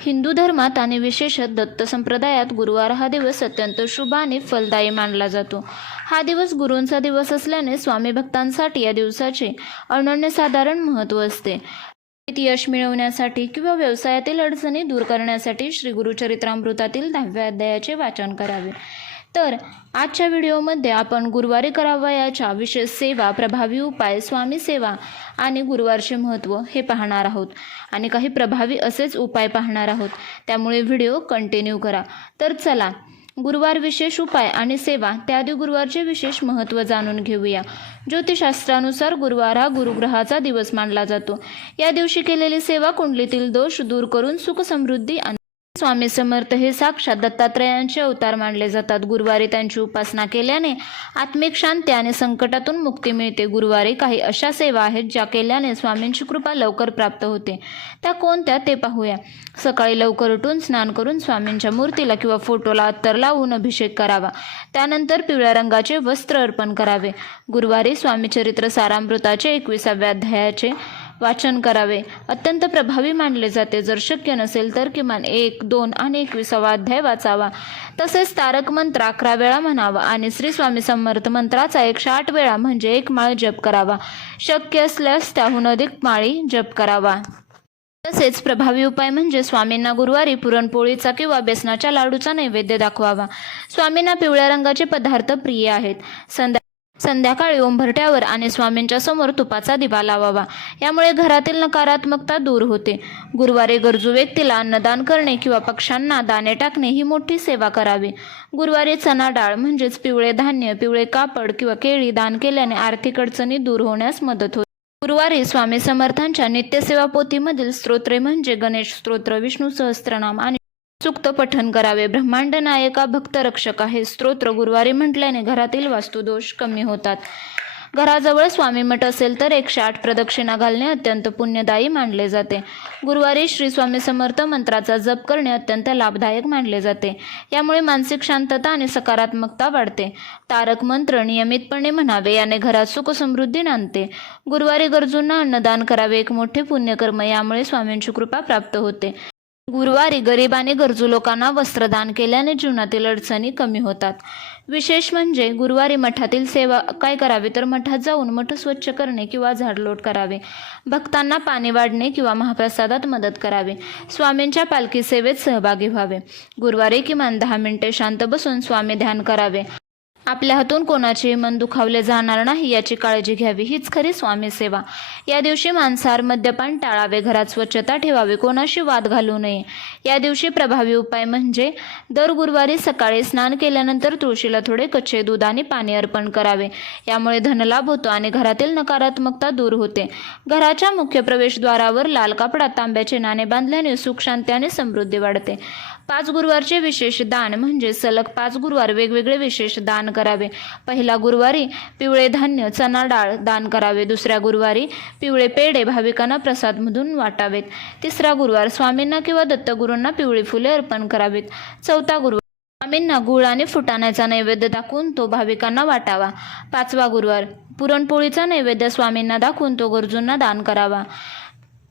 हिंदू धर्मात आणि विशेषतः दत्त संप्रदायात गुरुवार हा दिवस अत्यंत शुभ आणि फलदायी मानला जातो। हा दिवस गुरूंचा दिवस असल्याने स्वामी भक्तांसाठी या दिवसाचे अनन्यसाधारण महत्त्व असते। यश मिळवण्यासाठी किंवा व्यवसायातील अडचणी दूर करण्यासाठी श्री गुरुचरित्रामृतातील 10व्या अध्यायाचे वाचन करावे। तर आजच्या व्हिडिओमध्ये आपण गुरुवारी करावयाच्या विशेष सेवा, प्रभावी उपाय, स्वामी सेवा आणि गुरुवारचे महत्त्व हे पाहणार आहोत आणि काही प्रभावी असेच उपाय पाहणार आहोत, त्यामुळे व्हिडिओ कंटिन्यू करा। तर चला गुरुवार विशेष उपाय आणि सेवा त्याआधी गुरुवारचे विशेष महत्त्व जाणून घेऊया। ज्योतिषशास्त्रानुसार गुरुवार हा गुरुग्रहाचा दिवस मानला जातो। या दिवशी केलेली सेवा कुंडलीतील दोष दूर करून सुख समृद्धी आणि स्वामी समर्थ हे साक्षात दत्तात्रयांचे अवतार मानले जातात। गुरुवारी त्यांची उपासना केल्याने आत्मिक शांती आणि संकटातून मुक्ती मिळते। गुरुवारी काही अशा सेवा आहेत ज्या केल्याने स्वामींची कृपा लवकर प्राप्त होते। त्या कोणत्या ते पाहूया। सकाळी लवकर उठून स्नान करून स्वामींच्या मूर्तीला किंवा फोटोला अत्तर लावून अभिषेक करावा। त्यानंतर पिवळ्या रंगाचे वस्त्र अर्पण करावे। गुरुवारी स्वामी चरित्र सारामृताचे 21व्या अध्यायाचे वाचन करावे। अत्यंत प्रभावी मानले जाते। जर शक्य नसेल तर किमान 1, 2 आणि 21वा अध्याय वाचावा। तसेच तारक मंत्र 11 वेळा म्हणावा आणि श्री स्वामी समर्थ मंत्राचा 108 वेळा म्हणजे 1 माळ जप करावा। शक्य असल्यास त्याहून अधिक माळी जप करावा। तसेच प्रभावी उपाय म्हणजे स्वामींना गुरुवारी पुरणपोळीचा किंवा बेसनाच्या लाडूचा नैवेद्य दाखवावा। स्वामींना पिवळ्या रंगाचे पदार्थ प्रिय आहेत। संध्याकाळी उंबरठ्यावर आणि स्वामींच्या समोर तुपाचा दिवा लावावा। यामुळे घरातील नकारात्मकता दूर होते। गुरुवारी गरजू व्यक्तीला अन्नदान करणे किंवा पक्ष्यांना दाणे टाकणे ही मोठी सेवा करावी। गुरुवारी चणा डाळ म्हणजेच पिवळे धान्य, पिवळे कापड किंवा केळी दान केल्याने आर्थिक अडचणी दूर होण्यास मदत होते। गुरुवारी स्वामी समर्थांच्या नित्यसेवा पोथीमधील स्तोत्रे म्हणजे गणेश स्तोत्र, विष्णू सहस्त्रनाम आणि सूक्त पठण करावे। ब्रह्मांड नायका भक्त रक्षका हे स्तोत्र गुरुवारी म्हटल्याने घरातील वास्तुदोष कमी होतात। घराजवळ स्वामी मठ असेल तर 108 प्रदक्षिणा घालणे अत्यंत पुण्यदायी मानले जाते। गुरुवारी श्री स्वामी समर्थ मंत्राचा जप करणे अत्यंत लाभदायक मानले जाते। यामुळे मानसिक शांतता आणि सकारात्मकता वाढते। तारक मंत्र नियमितपणे म्हणावे, याने घरात सुख समृद्धी नांदते। गुरुवारी गरजूंना अन्नदान करावे, एक मोठे पुण्यकर्म, यामुळे स्वामींची कृपा प्राप्त होते। गुरुवारी गरीब आणि गरजू लोकांना वस्त्रदान केल्याने जीवनातील अडचणी कमी होतात। विशेष म्हणजे गुरुवारी मठातील सेवा काय करावे तर मठात जाऊन मठ स्वच्छ करणे किंवा झाडलोट करावे। भक्तांना पाणी वाढणे किंवा महाप्रसादात मदत करावी। स्वामींच्या पालखी सेवेत सहभागी व्हावे। गुरुवारी किमान 10 मिनिटे शांत बसून स्वामी ध्यान करावे। आपल्या हातून कोणाचे मन दुखावले जाणार नाही याची काळजी घ्यावी, हीच खरी स्वामी सेवा। या दिवशी मांसाहार, मद्यपान टाळावे, घरात स्वच्छता ठेवावी, कोणाशी वाद घालू नये। या दिवशी प्रभावी उपाय म्हणजे दर गुरुवारी सकाळी स्नान केल्यानंतर तुळशीला थोडे कच्चे दूध आणि पाणी अर्पण करावे। यामुळे धनलाभ होतो आणि घरातील नकारात्मकता दूर होते। घराच्या मुख्य प्रवेशद्वारावर लाल कापडात तांब्याचे नाणे बांधल्याने सुख, शांती आणि समृद्धी वाढते। 5 गुरुवारचे विशेष दान म्हणजे सलग 5 गुरुवार वेगवेगळे विशेष दान करावे। पहिला गुरुवारी पिवळे धान्य, चणा डाळ दान करावे। दुसऱ्या गुरुवारी पिवळे पेढे भाविकांना प्रसादमधून वाटावेत। तिसरा गुरुवार स्वामींना किंवा दत्तगुरूंना पिवळी फुले अर्पण करावीत। चौथा गुरुवार स्वामींना गुळ आणि फुटाण्याचा नैवेद्य दाखवून तो भाविकांना वाटावा। 5वा गुरुवार पुरणपोळीचा नैवेद्य स्वामींना दाखवून तो गरजूंना दान करावा।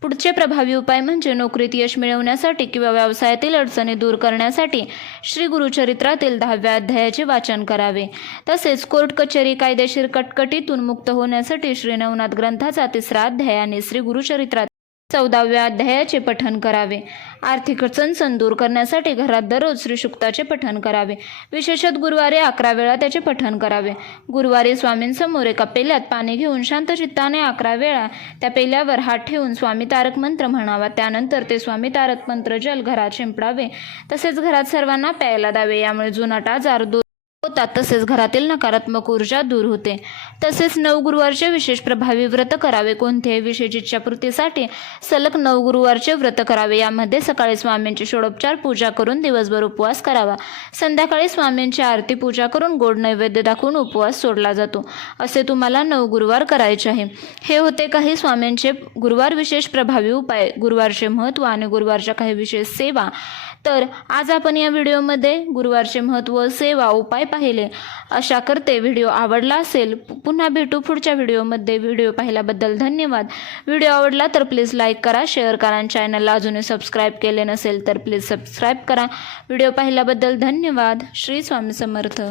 पुढचे प्रभावी उपाय म्हणजे नोकरीत यश मिळवण्यासाठी किंवा व्यवसायातील अडचणी दूर करण्यासाठी श्री गुरुचरित्रातील 10व्या अध्यायाचे वाचन करावे। तसेच कोर्ट कचेरी, कायदेशीर कटकटीतून मुक्त होण्यासाठी श्री नवनाथ ग्रंथाचा 3रा अध्याय आणि श्री गुरुचरित्रात 14व्या अध्यायाचे पठण करावे। आर्थिक अडचण दूर करण्यासाठी घरात दररोज श्री सूक्ताचे पठण करावे। विशेषतः गुरुवारी 11 वेळा त्याचे पठण करावे। गुरुवारी स्वामींसमोर एका पेल्यात पाणी घेऊन शांत चित्ताने 11 वेळा त्या पेल्यावर हात ठेवून स्वामी तारक मंत्र म्हणावा। त्यानंतर ते स्वामी तारक मंत्र जल घरात शिंपडावे। तसेच घरात सर्वांना प्यायला द्यावे। यामुळे जुनाट आजार दूर होतात, तसेच घरातील नकारात्मक ऊर्जा दूर होते। तसेच 9 गुरुवारचे विशेष प्रभावी व्रत करावे। कोणत्याही विशेष इच्छापूर्तीसाठी सलग 9 गुरुवारचे व्रत करावे। यामध्ये सकाळी स्वामींची षोडोपचार पूजा करून दिवसभर उपवास करावा। संध्याकाळी स्वामींची आरती पूजा करून गोड नैवेद्य दाखवून उपवास सोडला जातो। असे तुम्हाला 9 गुरुवार करायचे आहे। हे होते काही स्वामींचे गुरुवार विशेष प्रभावी उपाय, गुरुवारचे महत्त्व आणि गुरुवारच्या काही विशेष सेवा। तर आज आपण या व्हिडिओमध्ये गुरुवारचे महत्त्व, सेवा, उपाय पाहिले। पाहिले. आशा करते व्हिडिओ आवडला असेल. पुन्हा भेटू पुढच्या व्हिडिओमध्ये. व्हिडिओ पाहिल्याबद्दल धन्यवाद. व्हिडिओ आवडला तर प्लीज लाईक करा, शेअर करा आणि चॅनलला अजूनही सबस्क्राईब केले नसेल तर प्लीज सबस्क्राईब करा. व्हिडिओ पाहिल्याबद्दल धन्यवाद. श्री स्वामी समर्थ.